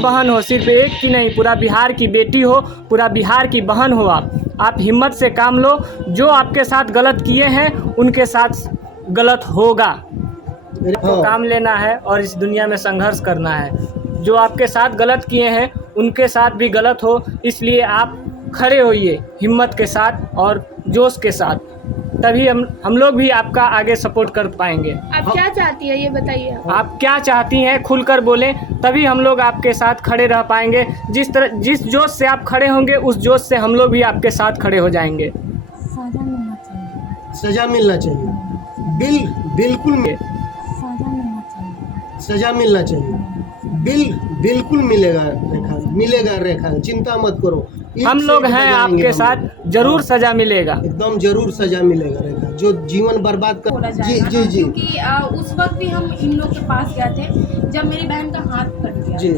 सब बहन हो, सिर्फ एक की नहीं, पूरा बिहार की बेटी हो, पूरा बिहार की बहन हो। आप हिम्मत से काम लो। जो आपके साथ गलत किए हैं उनके साथ गलत होगा। तो काम लेना है और इस दुनिया में संघर्ष करना है। जो आपके साथ गलत किए हैं उनके साथ भी गलत हो, इसलिए आप खड़े होइए हिम्मत के साथ और जोश के साथ, तभी हम लोग भी आपका आगे सपोर्ट कर पाएंगे। आप क्या चाहती है ये बताइए। आप क्या चाहती हैं खुलकर बोलें, तभी हम लोग आपके साथ खड़े रह पाएंगे। जिस जोश से आप खड़े होंगे उस जोश से हम लोग भी आपके साथ खड़े हो जाएंगे। सजा मिलना चाहिए। बिल्कुल सजा मिलना चाहिए। बिल्कुल मिलेगा रेखा, चिंता मत करो। हम लोग हैं आपके साथ, जरूर सजा मिलेगा। एकदम जरूर सजा मिलेगा रेखा, जो जीवन बर्बाद कर। जी जी जी। क्योंकि उस वक्त भी हम इन लोग के पास गए थे जब मेरी बहन का हाथ कट गया जी।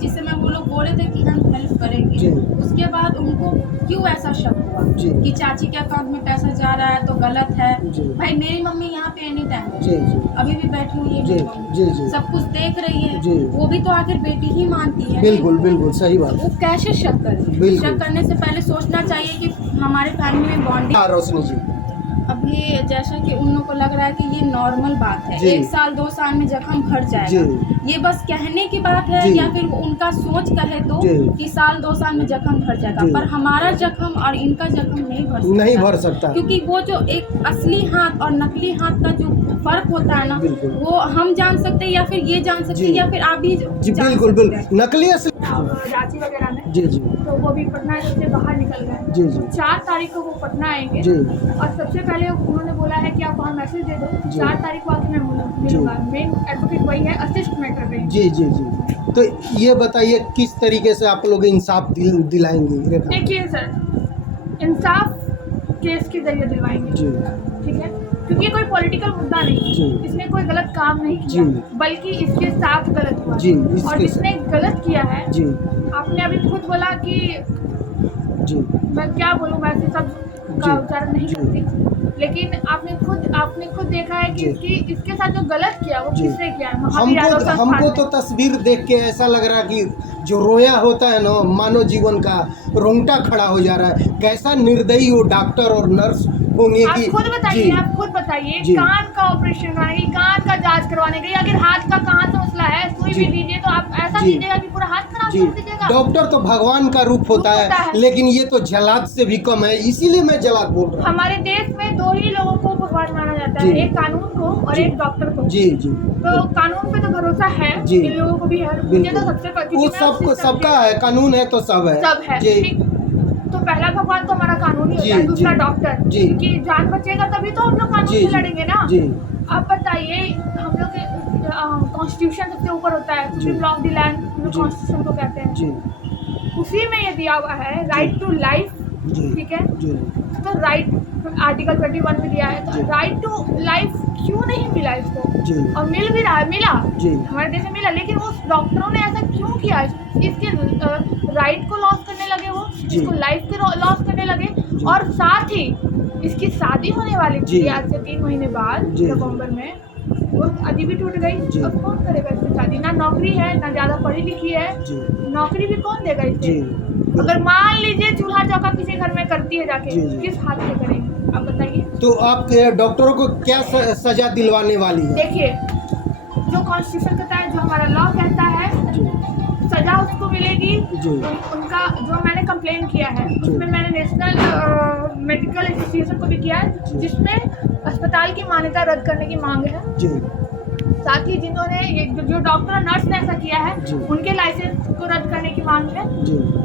जिससे मैं वो लोग बोले थे कि हम हेल्प करेंगे। उसके बाद उनको क्यों ऐसा शक हुआ कि चाची के अकाउंट में पैसा जा रहा है तो गलत है। भाई मेरी मम्मी यहाँ पे एनी टाइम अभी भी बैठी हुई है, सब कुछ देख रही है, वो भी तो आखिर बेटी ही मानती है। बिल्कुल सही बात। वो कैसे शक करे? शक करने से पहले सोचना चाहिए कि हमारे फैमिली में बॉन्डिंग। रोशनी जी, अभी जैसा कि उन लोगों को लग रहा है कि ये नॉर्मल बात है, 1 साल 2 साल में जख्म भर जाएगा, ये बस कहने की बात है या फिर उनका सोच कहे तो कि साल 2 साल में जख्म भर जाएगा। पर हमारा जख्म और इनका जख्म नहीं भर सकता, क्योंकि वो जो एक असली हाथ और नकली हाथ का जो फर्क होता है ना, वो हम जान सकते हैं या फिर ये जान सकते हैं या फिर आप भी बिल्कुल नकली असली। रांची वगैरह में जी जी, तो वो भी पटना से बाहर निकल गए। जी जी, 4 तारीख को वो पटना आएंगे और सबसे पहले उन्होंने बोला है कि आप वहाँ मैसेज दे दो, 4 तारीख को आके मैं मिलूंगा। मेन एडवोकेट वही है, असिस्ट मैं कर रही हूँ। जी जी जी। तो ये बताइए किस तरीके से आप लोग इंसाफ दिलाएंगे? देखिए सर, इंसाफ केस के जरिए दिलवाएंगे, ठीक है, क्योंकि कोई पॉलिटिकल मुद्दा नहीं, इसने कोई गलत काम नहीं किया, बल्कि इसके साथ गलत हुआ। और जिसने गलत किया है, आपने अभी खुद बोला कि मैं क्या बोलूँ, मैं ऐसे सब का उच्चारण नहीं करती, लेकिन आपने खुद देखा है कि इसके साथ जो गलत किया वो किसने किया है। हमको तो तस्वीर देख के ऐसा लग रहा है कि जो रोया होता है ना मानव जीवन का, रोंगटा खड़ा हो जा रहा है। कैसा निर्दयी वो डॉक्टर और नर्स होंगे आप खुद बताइए, कान का ऑपरेशन करवाने गई, कान का जांच करवाने गई, अगर हाथ का कान से मसला है सुई भी दीजिए तो आप ऐसा दीजिएगा कि पूरा हाथ खराब कर दीजिएगा। डॉक्टर तो भगवान का रूप होता है, लेकिन ये तो जलाद से भी कम है, इसीलिए मैं जलाद बोल रहा हूँ। हमारे देश में 2 ही लोगों को भगवान माना जाता है, एक कानून को और एक डॉक्टर को। जी जी। तो कानून पे तो भरोसा है, इन लोगों को भी है, मुझे तो सबसे सबका है, कानून है तो सब है। तो पहला भगवान तो हमारा कानून ही होता है, दूसरा डॉक्टर, क्योंकि जान बचेगा तभी तो हम लोग कानून से लड़ेंगे ना। आप बताइए, हम लोग के कॉन्स्टिट्यूशन सबसे ऊपर होता है, supreme law of the land constitution को कहते हैं, उसी में ये दिया हुआ है राइट टू लाइफ, ठीक है। तो राइट आर्टिकल 21 में दिया है, तो राइट टू लाइफ क्यों नहीं मिला इसको? और मिल भी रहा है, मिला हमारे देश में मिला, लेकिन उस डॉक्टरों ने ऐसा क्यों किया? इसके राइट को लॉस करने लगे, वो इसको लाइफ के लॉस करने लगे, और साथ ही इसकी शादी होने वाली थी आज से 3 महीने बाद नवंबर में, वो अभी भी टूट गई। अब कौन करेगा इसकी शादी? ना नौकरी है, ना ज्यादा पढ़ी लिखी है, नौकरी भी कौन देगा इसे? अगर मान लीजिए चूल्हा चौका किसी घर में करती है जाके, किस हाथ से करेंगे आप बताइए? तो आप डॉक्टरों को क्या सजा दिलवाने वाली है? देखिए, जो कॉन्स्टिट्यूशन कहता है, जो हमारा लॉ कहता है, सजा उसको मिलेगी। उनका जो मैंने कंप्लेन किया है उसमें मैंने नेशनल मेडिकल एसोसिएशन को भी किया है, जिसमें अस्पताल की मान्यता रद्द करने की मांग है। साथ ही जिन्होंने जो डॉक्टर और नर्स ने ऐसा किया है उनके लाइसेंस को रद्द करने की मांग है,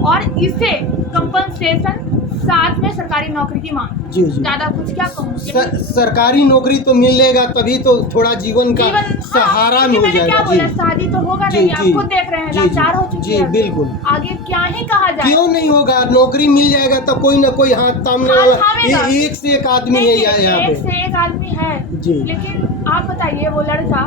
और इससे कंपनसेशन, साथ में सरकारी नौकरी की मांग। ज्यादा कुछ क्या कहूँ? सरकारी नौकरी तो मिलेगा तभी तो थोड़ा जीवन का सहारा मिल जाएगा। क्या बोला, शादी तो होगा नहीं, आप खुद देख रहे हैं, लाचार हो चुकी है। बिल्कुल, आगे क्या ही कहा जाए? क्यों नहीं होगा? नौकरी मिल जाएगा तो कोई ना कोई हाथ थामने वाला एक से एक आदमी है यहाँ पे, एक से एक आदमी है। लेकिन आप बताइए, वो लड़का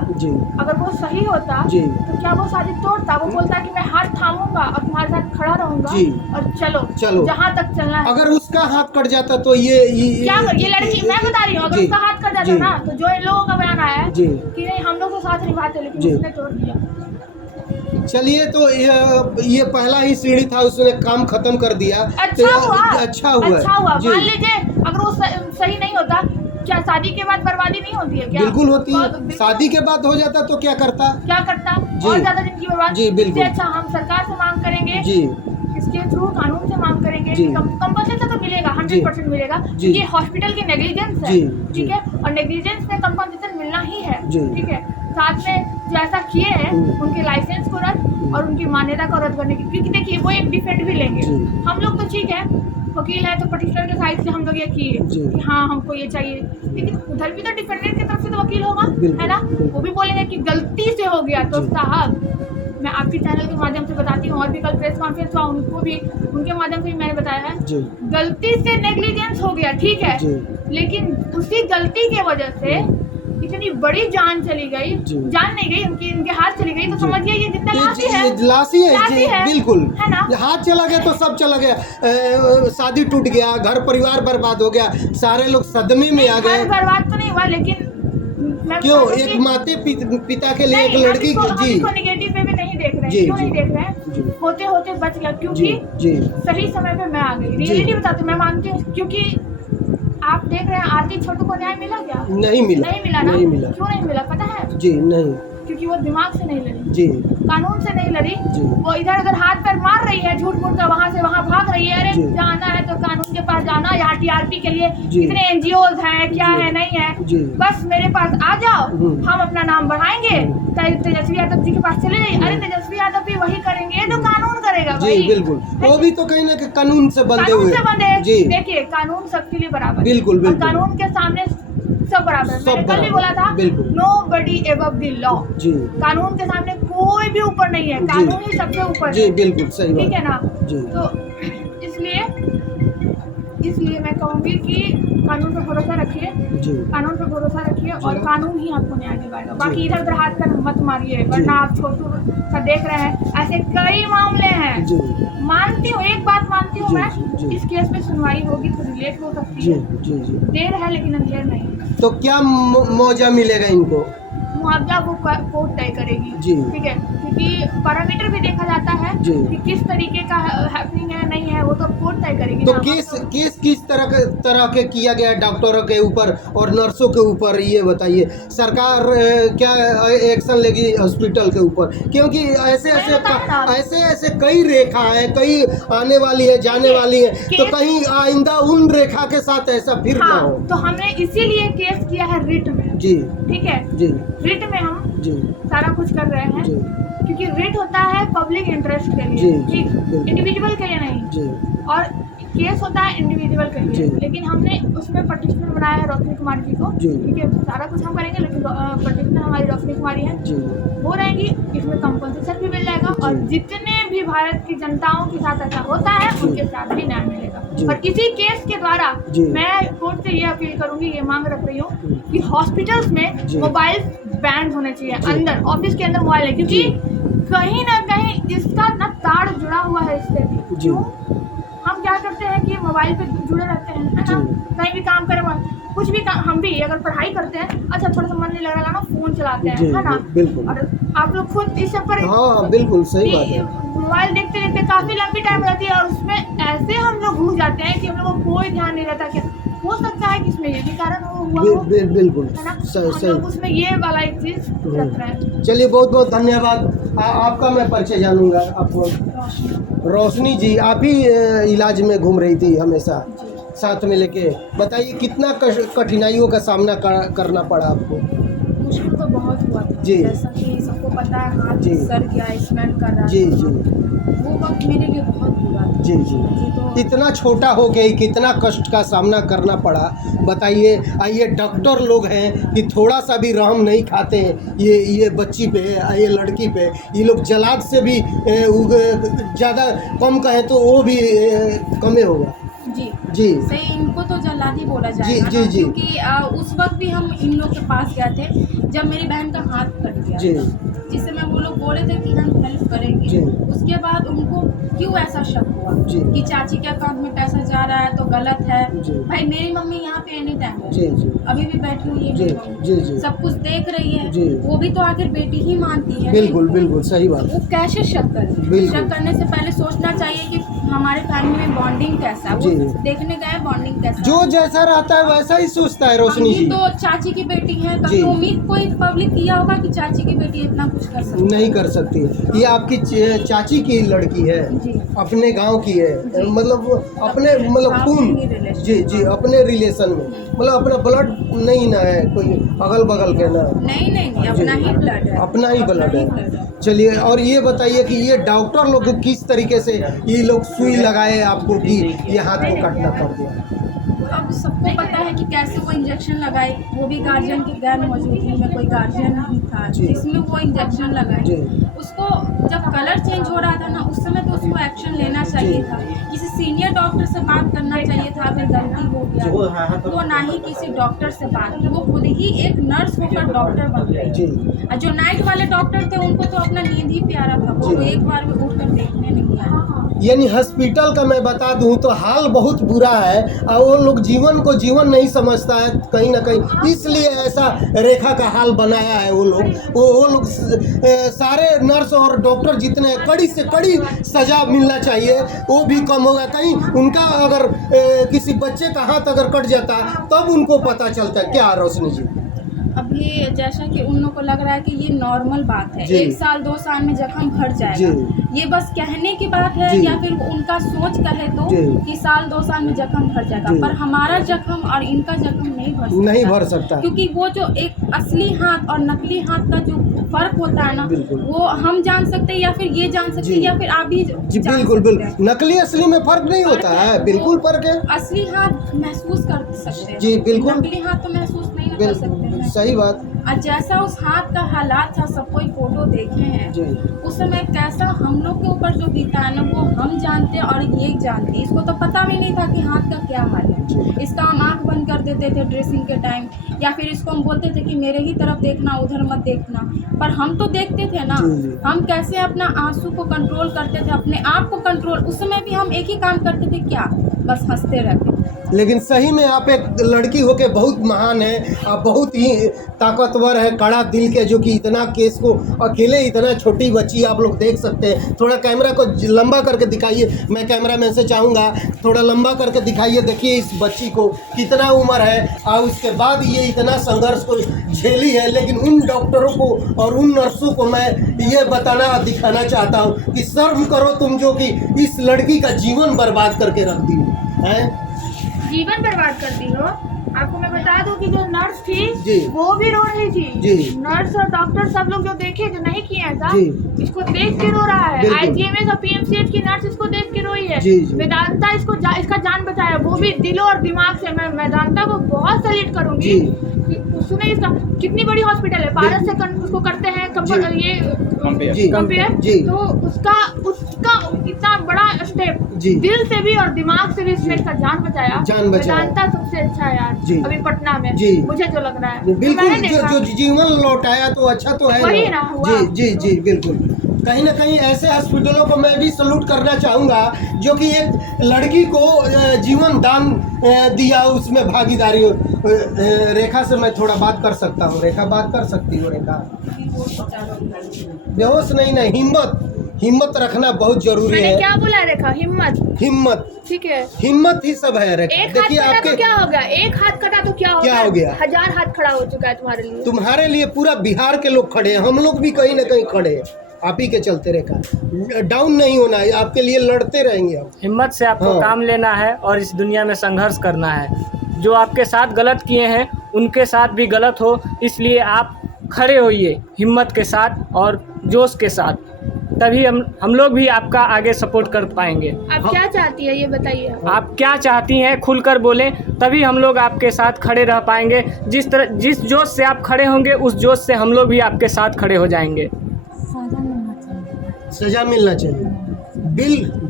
अगर वो सही होता तो क्या वो शादी तोड़ता? वो बोलता कि मैं हाथ थामूंगा और तुम्हारे साथ खड़ा रहूंगा और चलो जहाँ तक चलना है। अगर उसका हाथ कट जाता तो ये लड़की, मैं बता रही हूँ, अगर उसका हाथ कट जाता ना, तो जो इन लोगों का बयान आया है कि नहीं हम लोग तो साथ निभाते, लेकिन उसने तोड़ दिया। चलिए, तो ये पहला ही सीढ़ी था, उसने काम खत्म कर दिया। अच्छा हुआ, अच्छा हुआ। जी। मान लीजिए अगर वो सही नहीं होता, क्या शादी के बाद बर्बादी नहीं होती है क्या? बिल्कुल होती है। शादी के बाद हो जाता तो क्या करता? और ज्यादा जिंदगी बर्बाद। जी, बिल्कुल। इससे अच्छा हम सरकार से मांग करेंगे जी, इसके थ्रू कानून से मांग करेंगे। जी। कंपनसेशन तो मिलेगा, 100% मिलेगा। जी। ये हॉस्पिटल की नेग्लिजेंस है, जी, ठीक है, और नेग्लिजेंस में कंपनसेशन मिलना ही है, जी। ठीक है। साथ में जो ऐसा किए हैं उनके लाइसेंस को रद्द और उनकी मान्यता को रद्द करने की, क्योंकि देखिए वो एक डिफेंड भी लेंगे। जी। हम लोग तो ठीक है, वकील है तो पटिशनर के साइड से हम लोग ये किए जी। कि हाँ हमको ये चाहिए, लेकिन उधर भी तो डिफेंडेंट की तरफ से तो वकील होगा, बिल्कुल, है ना? बिल्कुल। वो भी बोलेंगे कि गलती से हो गया। तो जी। साहब मैं आपके चैनल के माध्यम से बताती हूँ, और भी कल प्रेस कॉन्फ्रेंस हुआ, उनको भी उनके माध्यम से भी मैंने बताया है, जी, गलती से नेग्लिजेंस हो गया, ठीक है, जी। लेकिन उसी गलती की वजह से इतनी बड़ी जान चली गई, जी। जान नहीं गई, उनके हाथ चली गई, तो जी। समझिए ये जितना लाश ही है, ये लाश ही है, लाश जी, ही है, बिल्कुल। है ना? हाथ चला गया तो सब चला गया। शादी टूट गया, घर परिवार बर्बाद हो गया, सारे लोग सदमे में आ घर गए। बर्बाद तो नहीं हुआ, लेकिन मैं क्यों? बता दूं एक कि- माते पिता के लिए नहीं, एक लड़की हम जी, इसको निगेटिव वे में नहीं देख रहे हैं। जी, क्यों जी। नहीं देख रहे हैं? जी। होते होते बच गया, जी, क्योंकि जी, सही समय पे मैं आ गई। जी। रियलिटी बताती हूँ, मैं मानती हूँ, क्योंकि आप देख रहे हैं आरती छोटू को न्याय मिला क्या? नहीं मिला, नहीं मिला ना? नहीं मिला। क्यों नहीं मिला पता है? जी, नहीं, क्योंकि वो दिमाग से नहीं लड़ी, जी, कानून से नहीं लड़ी। जी। वो इधर उधर हाथ पैर मार रही है, झूठ मूठ का वहाँ से वहाँ भाग रही है। अरे जी। जाना है तो कानून के पास जाना, यहाँ टीआरपी के लिए जी। कितने एनजीओज हैं, क्या जी। है नहीं है, जी। बस मेरे पास आ जाओ, हम अपना नाम बढ़ाएंगे। तेजस्वी यादव जी के पास चले जाइए। अरे तेजस्वी यादव भी वही करेंगे तो कानून करेगा जी, भाई। बिल्कुल। वो भी तो कहीं ना कहीं कानून से बंधे कानून हुए। से बंधे। जी, देखिए कानून सबके लिए बराबर है। बिल्कुल, और बिल्कुल। कानून के सामने सब बराबर है। सब मैंने कल भी बराबर, बोला था, बिल्कुल। Nobody above the law. जी, कानून के सामने कोई भी ऊपर नहीं है, जी। कानून ही सबसे ऊपर जी, है, बिल्कुल सही ठीक बात। है ना? जी, तो इसलिए मैं कहूँगी कि कानून पर भरोसा रखिए, जी, कानून पर भरोसा रखिए, और कानून ही आपको न्याय दिलाएगा। बाकी इधर उधर हाथ कर मत मारिए, वरना आप छोटू सा देख रहे हैं, ऐसे कई मामले हैं। जी, मानती हूँ, एक बात मानती हूँ जी, मैं, जी। इस केस में सुनवाई होगी, थोड़ी लेट हो सकती जी, है, जी, जी। देर है लेकिन अंधेर नहीं। तो क्या मुआवजा मिलेगा इनको? मुआवजा वो कोर्ट तय करेगी, जी। ठीक है, क्योंकि पैरामीटर भी देखा जाता है जी। कि किस तरीके का हैपनिंग है नहीं है, वो तो कोर्ट तय करेगी तो ना। केस किस तरह के किया गया है डॉक्टरों के ऊपर और नर्सों के ऊपर, ये बताइए। सरकार क्या एक्शन लेगी हॉस्पिटल के ऊपर? क्योंकि ऐसे ऐसे कई रेखा है, कई आने वाली है, जाने वाली है, तो कहीं आइंदा उन रेखा के साथ ऐसा फिर ना हो। तो हमने इसीलिए केस किया है रिट में, जी, ठीक है, जी, रिट में हम जी, सारा कुछ कर रहे हैं, जी, क्योंकि रिट होता है पब्लिक इंटरेस्ट के जी, लिए, जी, ठीक, बिल्कुल। इंडिविजुअल के लिए नहीं, जी, और केस होता है इंडिविजुअल के लिए। जी। लेकिन हमने उसमें पटिशनर बनाया है रोशनी कुमार जी को, जी। ठीक है, सारा कुछ हम करेंगे, लेकिन पटिशनर हमारी रोशनी कुमारी है, जी, वो रहेगी। इसमें कंपनसेशन भी मिल जाएगा, जी। और जितने भी भारत की जनताओं के साथ ऐसा होता है जी। उनके साथ भी न्याय मिलेगा। जी। और इसी केस के द्वारा जी। मैं कोर्ट से ये अपील करूंगी, ये मांग रख रही हूँ कि हॉस्पिटल्स में जी। मोबाइल बैन होने चाहिए, जी। अंदर ऑफिस के अंदर मोबाइल है, क्योंकि जी। कहीं ना कहीं इसका ना तार जुड़ा हुआ है इससे भी। जी। क्यों? हम क्या करते हैं कि मोबाइल पे जुड़े रहते हैं, है ना, जी। कहीं भी काम करें, कुछ भी काम, हम भी अगर पढ़ाई करते हैं, अच्छा थोड़ा सा मन नहीं लग रहा ना, फोन चलाते हैं, जी, है ना? बिल्कुल। और आप लोग खुद इस सब पर हाँ, बिल्कुल सही बात है। मोबाइल देखते देखते काफी लंबी टाइम हो जाती है, और उसमें ऐसे हम लोग घुस जाते हैं कि हम लोग को कोई ध्यान नहीं रहता। कि हो सकता है कि इसमें ये भी कारण हुआ हो, बिल्कुल है ना? सही हम लोग उसमें ये वाला एक चीज रख रहे हैं। चलिए, बहुत बहुत धन्यवाद। आपका मैं परिचय जानूंगा। आपको रोशनी जी, आप ही इलाज में घूम रही थी हमेशा साथ में लेके, बताइए कितना कठिनाइयों का सामना करना पड़ा आपको? मुश्किल तो बहुत हुआ था, जी। जैसा कि सबको पता है, हाथ जी। सर गया, स्मेल कर रहा जी, था। जी, वो वक्त मेरे लिए बहुत बुरा था। जी, जी। तो इतना छोटा हो गई, कितना कष्ट का सामना करना पड़ा, बताइए। आइए, डॉक्टर लोग हैं कि थोड़ा सा भी रहम नहीं खाते हैं ये बच्ची पे, ये लड़की पे। ये लोग जलाद से भी ज़्यादा कम कहें तो वो भी कमे होगा। जी जी, सही, इनको तो जल्लादी बोला जी, जाएगा जी, ना, जी। क्योंकि उस वक्त भी हम इन लोग के पास गए थे जब मेरी बहन का हाथ कट गया जी। था। जिस समय वो लोग बोले थे कि हम हेल्प करेंगे, जी। उसके बाद उनको क्यों ऐसा शक हुआ जी। कि चाची के अकाउंट में पैसा जा रहा है तो गलत है। जी। भाई मेरी मम्मी यहाँ पे एनी टाइम है, जी जी अभी भी बैठी हुई है जी मेरी मम्मी। जी जी सब कुछ देख रही है, जी। वो भी तो आखिर बेटी ही मानती है। बिल्कुल बिल्कुल सही बात। वो कैसे शक करे? बिल्कुल। शक करने से पहले सोचना चाहिए कि हमारे फैमिली में बॉन्डिंग कैसा है। वो जी। देखने गए बॉन्डिंग कैसा जो है। जैसा रहता है वैसा ही सोचता है हम रोशनी भी जी। तो चाची की बेटी है, जी। कभी उम्मीद कोई पब्लिक किया होगा कि चाची की बेटी इतना कुछ कर सकती है? नहीं कर सकती। ये आपकी चाची की लड़की है, जी। अपने गांव की है, जी। मतलब अपने मतलब गाँव खून। में ही relation। जी जी अपने रिलेशन में, मतलब अपना ब्लड नहीं ना है कोई अगल बगल के ना। नहीं नहीं नहीं, अपना जी। ही ब्लड है। अपना ही ब्लड अपना ही है। blood है। चलिए और ये बताइए कि ये डॉक्टर लोग किस तरीके से ये लोग सुई लगाए आपको कि ये हाथ को काटना पड़ गया? अब सबको पता है कि कैसे वो इंजेक्शन लगाई, वो भी गार्जियन की गैर मौजूदगी में, कोई गार्जियन नहीं था जी। जिसमें वो इंजेक्शन लगाई। जी। उसको जब कलर चेंज हो रहा था ना, उस समय तो उसको एक्शन लेना चाहिए जी। था, किसी सीनियर डॉक्टर से बात करना चाहिए था अगर गलती हो गया। वो ना ही किसी डॉक्टर से बात की, वो खुद ही एक नर्स होकर डॉक्टर बन गई। जी और जो नाइट वाले डॉक्टर थे उनको तो अपना नींद ही प्यारा था, वो जी। एक बार भी उठकर देखने नहीं आए। यानी हॉस्पिटल का मैं बता दूं तो हाल बहुत बुरा है और वो लोग जीवन को जीवन नहीं समझता है कहीं ना कहीं, इसलिए ऐसा रेखा का हाल बनाया है। वो लोग सारे नर्स और डॉक्टर जितने कड़ी से कड़ी सजा मिलना चाहिए, वो भी कम होगा। कहीं उनका अगर किसी बच्चे का हाथ अगर कट जाता तब उनको पता चलता है। क्या रोशनी जी? अभी जैसा कि उन लोगों को लग रहा है कि ये नॉर्मल बात है, जी। 1 साल 2 साल में जख्म भर जाएगा, ये बस कहने की बात है जी। या फिर उनका सोच कहे तो जी। कि साल 2 साल में जख्म भर जाएगा, जी। पर हमारा जख्म और इनका जख्म नहीं भर सकता। क्योंकि वो जो एक असली हाथ और नकली हाथ का जो फर्क होता है ना, बिल्कुल। वो हम जान सकते हैं या फिर ये जान सकते हैं जी। या फिर आप भी जी जान बिल्कुल सकते बिल्कुल, हैं। नकली असली में फर्क नहीं होता है, बिल्कुल फर्क है। असली हाथ महसूस कर सकते हैं, जी, बिल्कुल। नकली हाथ तो महसूस नहीं कर सकते बिल्कुल हैं। सही बात। और जैसा उस हाथ का हालात था, सब कोई फोटो देखे हैं, जी उस समय कैसा हम लोग के ऊपर जो बीता है ना, वो हम जानते हैं और ये जानते हैं। इसको तो पता भी नहीं था कि हाथ का क्या हाल है। इसका हम आंख बंद कर देते थे ड्रेसिंग के टाइम, या फिर इसको हम बोलते थे कि मेरे ही तरफ देखना, उधर मत देखना, पर हम तो देखते थे ना। जी। हम कैसे अपना आंसू को कंट्रोल करते थे, अपने आप को कंट्रोल। उस समय भी हम एक ही काम करते थे, क्या, बस हंसते रहते। लेकिन सही में आप एक लड़की होके बहुत महान है, आप बहुत ही ताकतवर है, कड़ा दिल के, जो कि इतना केस को अकेले, इतना छोटी बच्ची आप लोग देख सकते हैं। थोड़ा कैमरा को लंबा करके दिखाइए, मैं कैमरामैन से चाहूँगा थोड़ा लंबा करके दिखाइए। देखिए इस बच्ची को कितना उम्र है और उसके बाद ये इतना संघर्ष को झेली है। लेकिन उन डॉक्टरों को और उन नर्सों को मैं ये बताना दिखाना चाहता हूँ कि शर्म करो तुम, जो कि इस लड़की का जीवन बर्बाद करके रख दी है। जीवन बर्बाद कर दी हो। आपको मैं बता दूं कि जो नर्स जी। थी वो भी रो रही थी। जी। नर्स और डॉक्टर सब लोग जो देखे, जो नहीं किए ऐसा, जी। इसको देख के रो रहा है। बिल्कुल। IGMS और PMCH की नर्स इसको देख के रोई है। जी, जी। वेदांता इसका जान बचाया, वो भी दिलों और दिमाग से। मैं वेदांता को बहुत सल्यूट करूंगी। जी। सुने इसका कितनी बड़ी हॉस्पिटल है, पारस से उसको करते हैं जी। कंपेयर, जी। तो उसका इतना बड़ा स्टेप, जी। दिल से भी और दिमाग से भी इसने इसका जान बचाया। जान बचाया। वेदांता सबसे अच्छा है यार जी। अभी पटना में। जी। मुझे जो लग रहा है, बिल्कुल, मैंने देखा। जो जीवन लौटाया तो अच्छा तो है वही ना हुआ। जी जी जी बिल्कुल। कहीं ना कहीं ऐसे हॉस्पिटलों को मैं भी सल्यूट करना चाहूँगा जो कि एक लड़की को जीवन दान दिया, उसमें भागीदारी। रेखा से मैं थोड़ा बात कर सकता हूँ? रेखा बात कर सकती हो? रेखा बेहोश नहीं, हिम्मत रखना बहुत जरूरी मैंने है। क्या बोला रेखा? हिम्मत। ठीक है, हिम्मत ही सब है रेखा। एक हाथ देखिए कटा आपके तो क्या हो गया, एक हाथ कटा तो क्या हो गया? 1000 हाथ खड़ा हो चुका है तुम्हारे लिए। पूरा बिहार के लोग खड़े हैं, हम लोग भी कहीं ना कहीं खड़े हैं आप ही के चलते। रेखा डाउन नहीं होना है, आपके लिए लड़ते रहेंगे हम। हिम्मत से आपको हाँ। काम लेना है और इस दुनिया में संघर्ष करना है। जो आपके साथ गलत किए हैं उनके साथ भी गलत हो, इसलिए आप खड़े होइए हिम्मत के साथ और जोश के साथ, तभी हम लोग भी आपका आगे सपोर्ट कर पाएंगे। आप क्या चाहती है ये बताइए। आप क्या चाहती हैं खुलकर बोलें, तभी हम लोग आपके साथ खड़े रह पाएंगे। जिस जोश से आप खड़े होंगे उस जोश से हम लोग भी आपके साथ खड़े हो जाएंगे। सजा मिलना चाहिए।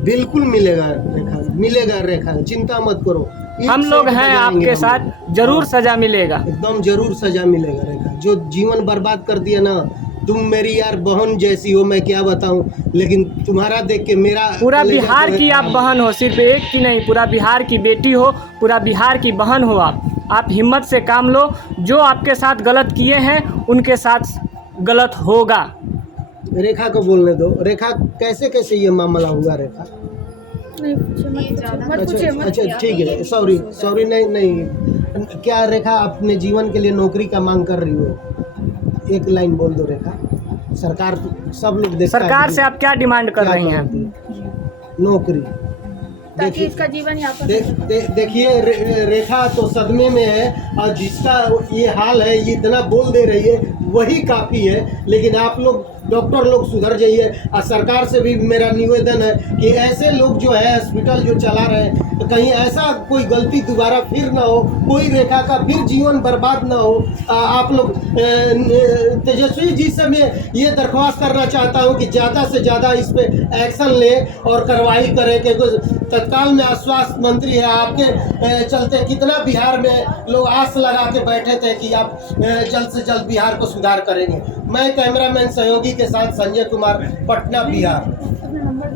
बिल्कुल मिलेगा रेखा, चिंता मत करो। हम लोग हैं आपके साथ, जरूर सजा मिलेगा। एकदम जरूर सजा मिलेगा रेखा। जो जीवन बर्बाद कर दिया ना, तुम मेरी यार बहन जैसी हो, मैं क्या बताऊं, लेकिन तुम्हारा देख के मेरा पूरा कलेजा बिहार जो की है आप बहन हो, सिर्फ एक की नहीं, पूरा बिहार की बेटी हो, पूरा बिहार की बहन हो आप हिम्मत से काम लो। जो आपके साथ गलत किए हैं उनके साथ गलत होगा। रेखा को बोलने दो। रेखा, कैसे कैसे ये मामला हुआ रेखा? नहीं पूछे, मत ये पूछे, ज़्यादा मत अच्छा पूछे, मत अच्छा ठीक है, सॉरी नहीं। क्या रेखा अपने जीवन के लिए नौकरी का मांग कर रही हो? एक लाइन बोल दो रेखा। सरकार सब लोग देखता है सरकार कि से आप क्या डिमांड कर क्या रही हैं? करती है? नौकरी। ताकि इसका जीवन यापन देखिए रेखा तो सदमे में है, और जिसका ये हाल है, ये इतना बोल दे रही है, वही काफ़ी है। लेकिन आप लोग डॉक्टर लोग सुधर जाइए, और सरकार से भी मेरा निवेदन है कि ऐसे लोग जो है हॉस्पिटल जो चला रहे हैं, तो कहीं ऐसा कोई गलती दोबारा फिर ना हो, कोई रेखा का फिर जीवन बर्बाद ना हो। आप लोग तेजस्वी जी से मैं ये दरख्वास्त करना चाहता हूँ कि ज़्यादा से ज़्यादा इस पर एक्शन ले और कार्रवाई करें, क्योंकि तत्काल में स्वास्थ्य मंत्री है, आपके चलते कितना बिहार में लोग आस लगा के बैठे थे कि आप जल्द से जल्द बिहार को सुधार करेंगे। मैं कैमरामैन सहयोगी के साथ संजय कुमार, पटना, बिहार। अपना नंबर